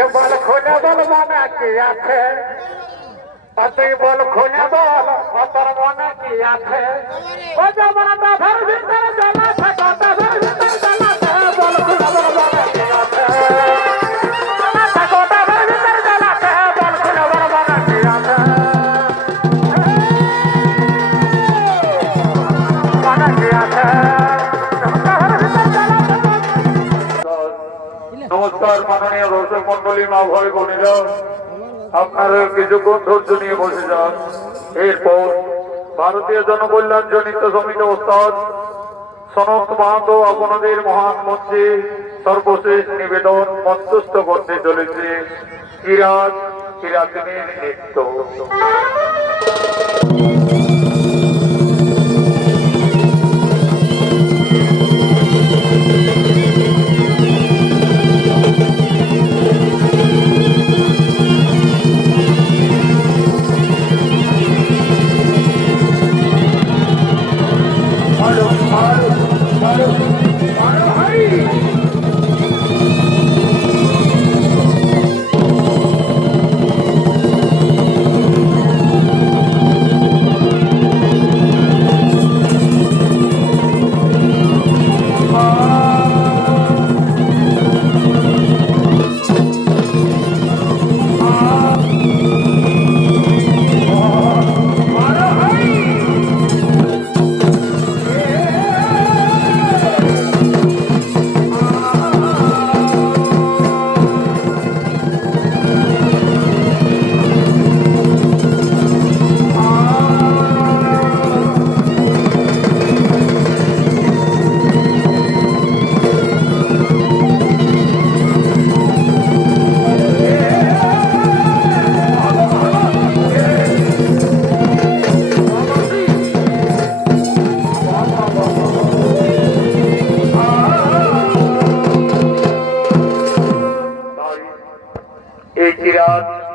আচ্ছা বল খুলে বল মনে কি আছে? তুই বল খুলে বল অতর তোর মনে কি আছে? ও যেমন বাধার ভিতরে জ্বালা থাকে ভিতরে জ্বালা আপনারা কিছুক্ষণ ধৈর্য নিয়ে বসে যান। এরপর ভারতীয় জনকল্যাণ জনিত সমিতি ওস্তাদ সনত মাহাতো আপনাদের মহান মন্ত্রী সর্বশেষ নিবেদন মধ্যস্থ করতে চলেছে কিরাত কিরাতিনীর নৃত্য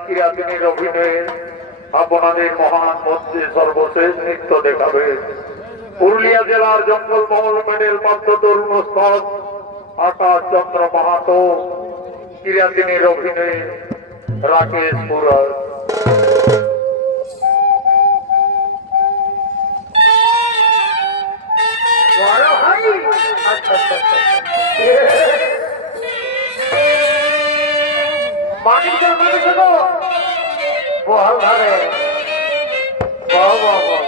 কিরাতিনীর অভিনয়ে আপনাদের মহান মধ্যে সর্বশেষ নৃত্য দেখাবে। পুরুলিয়া জেলার জঙ্গলমহল মেডেল প্রাপ্ত তরুণ স্তর, আকাশ চন্দ্র মাহাতো কিরাতিনীর অভিনয়ে রাকেশ পুরার বড় मालिक से मिल सको वो हमारे वाह वाह।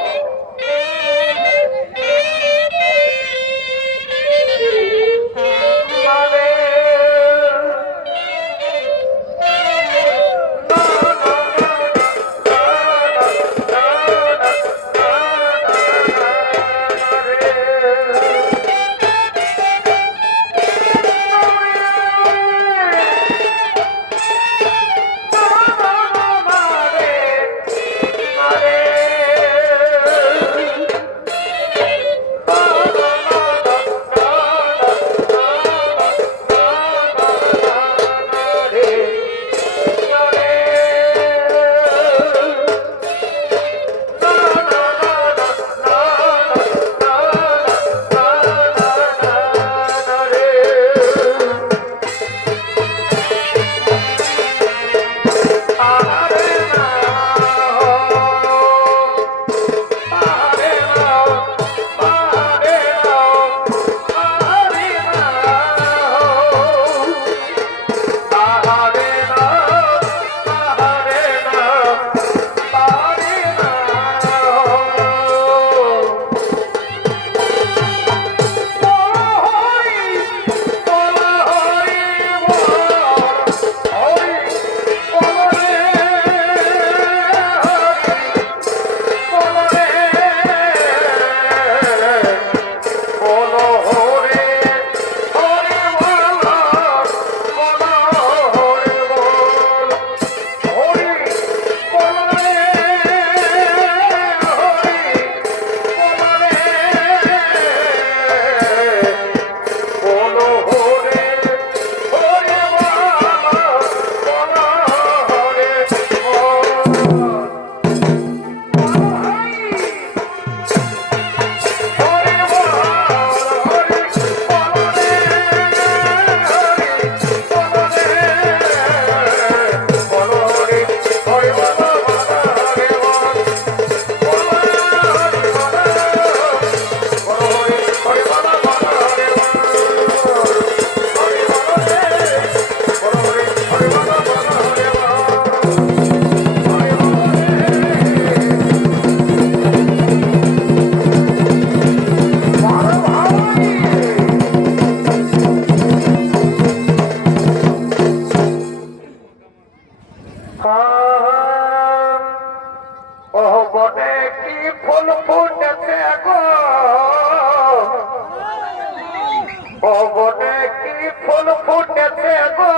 ফুল ফুটেছে গো।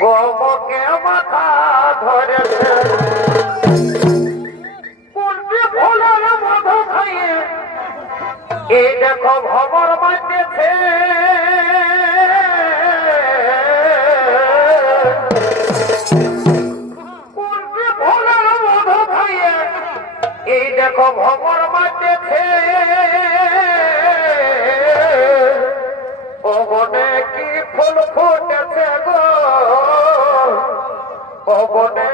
গোমকে মাথা ধরেছে। ভবনে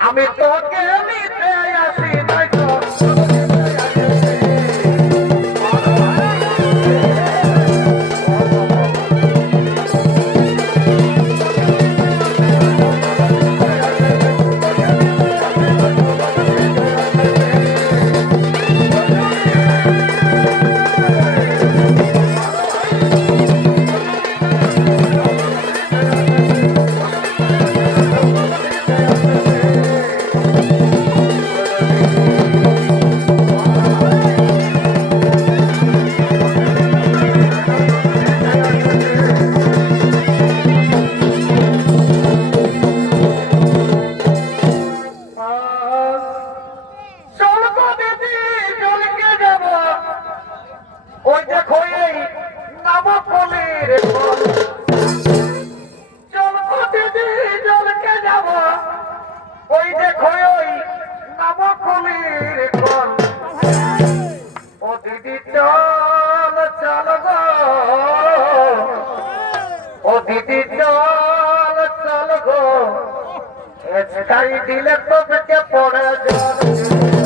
আমি তোকে নিয়ে ওই দেখো ওই নবকলির কল ও দিদি চল চল গো। ও দিদি চল চল গো। এসকাই দিলে তোকে পড়ে যাবে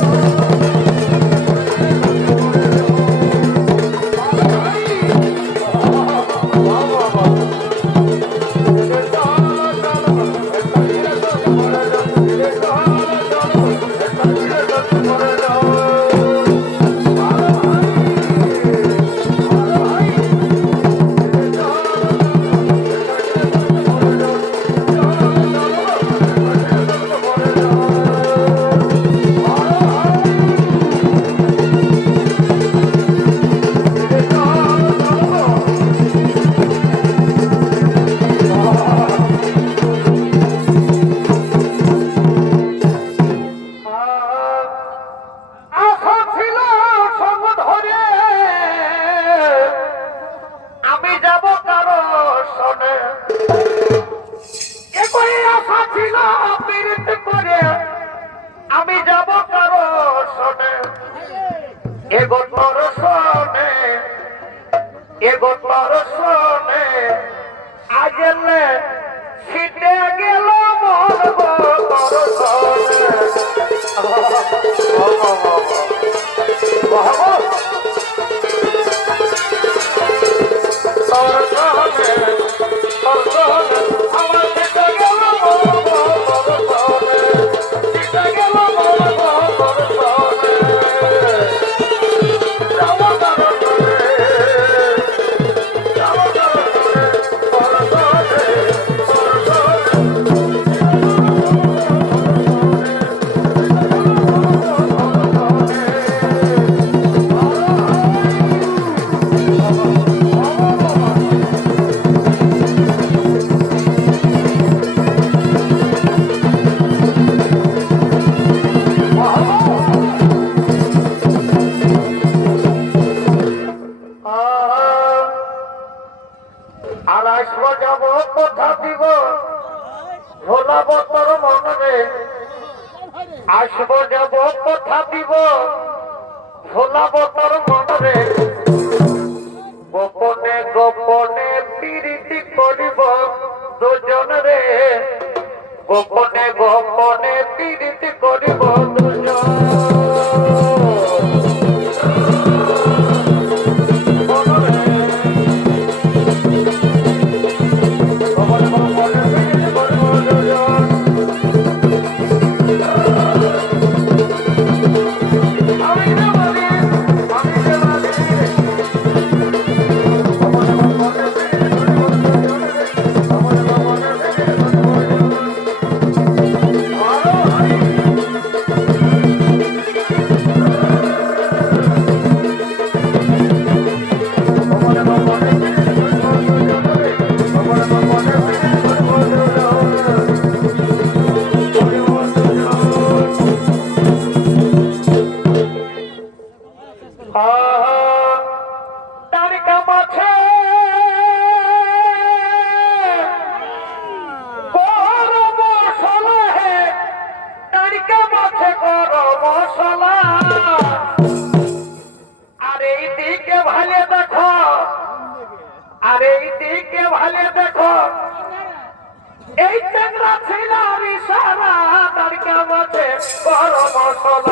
সালাম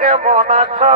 কেমন আছো?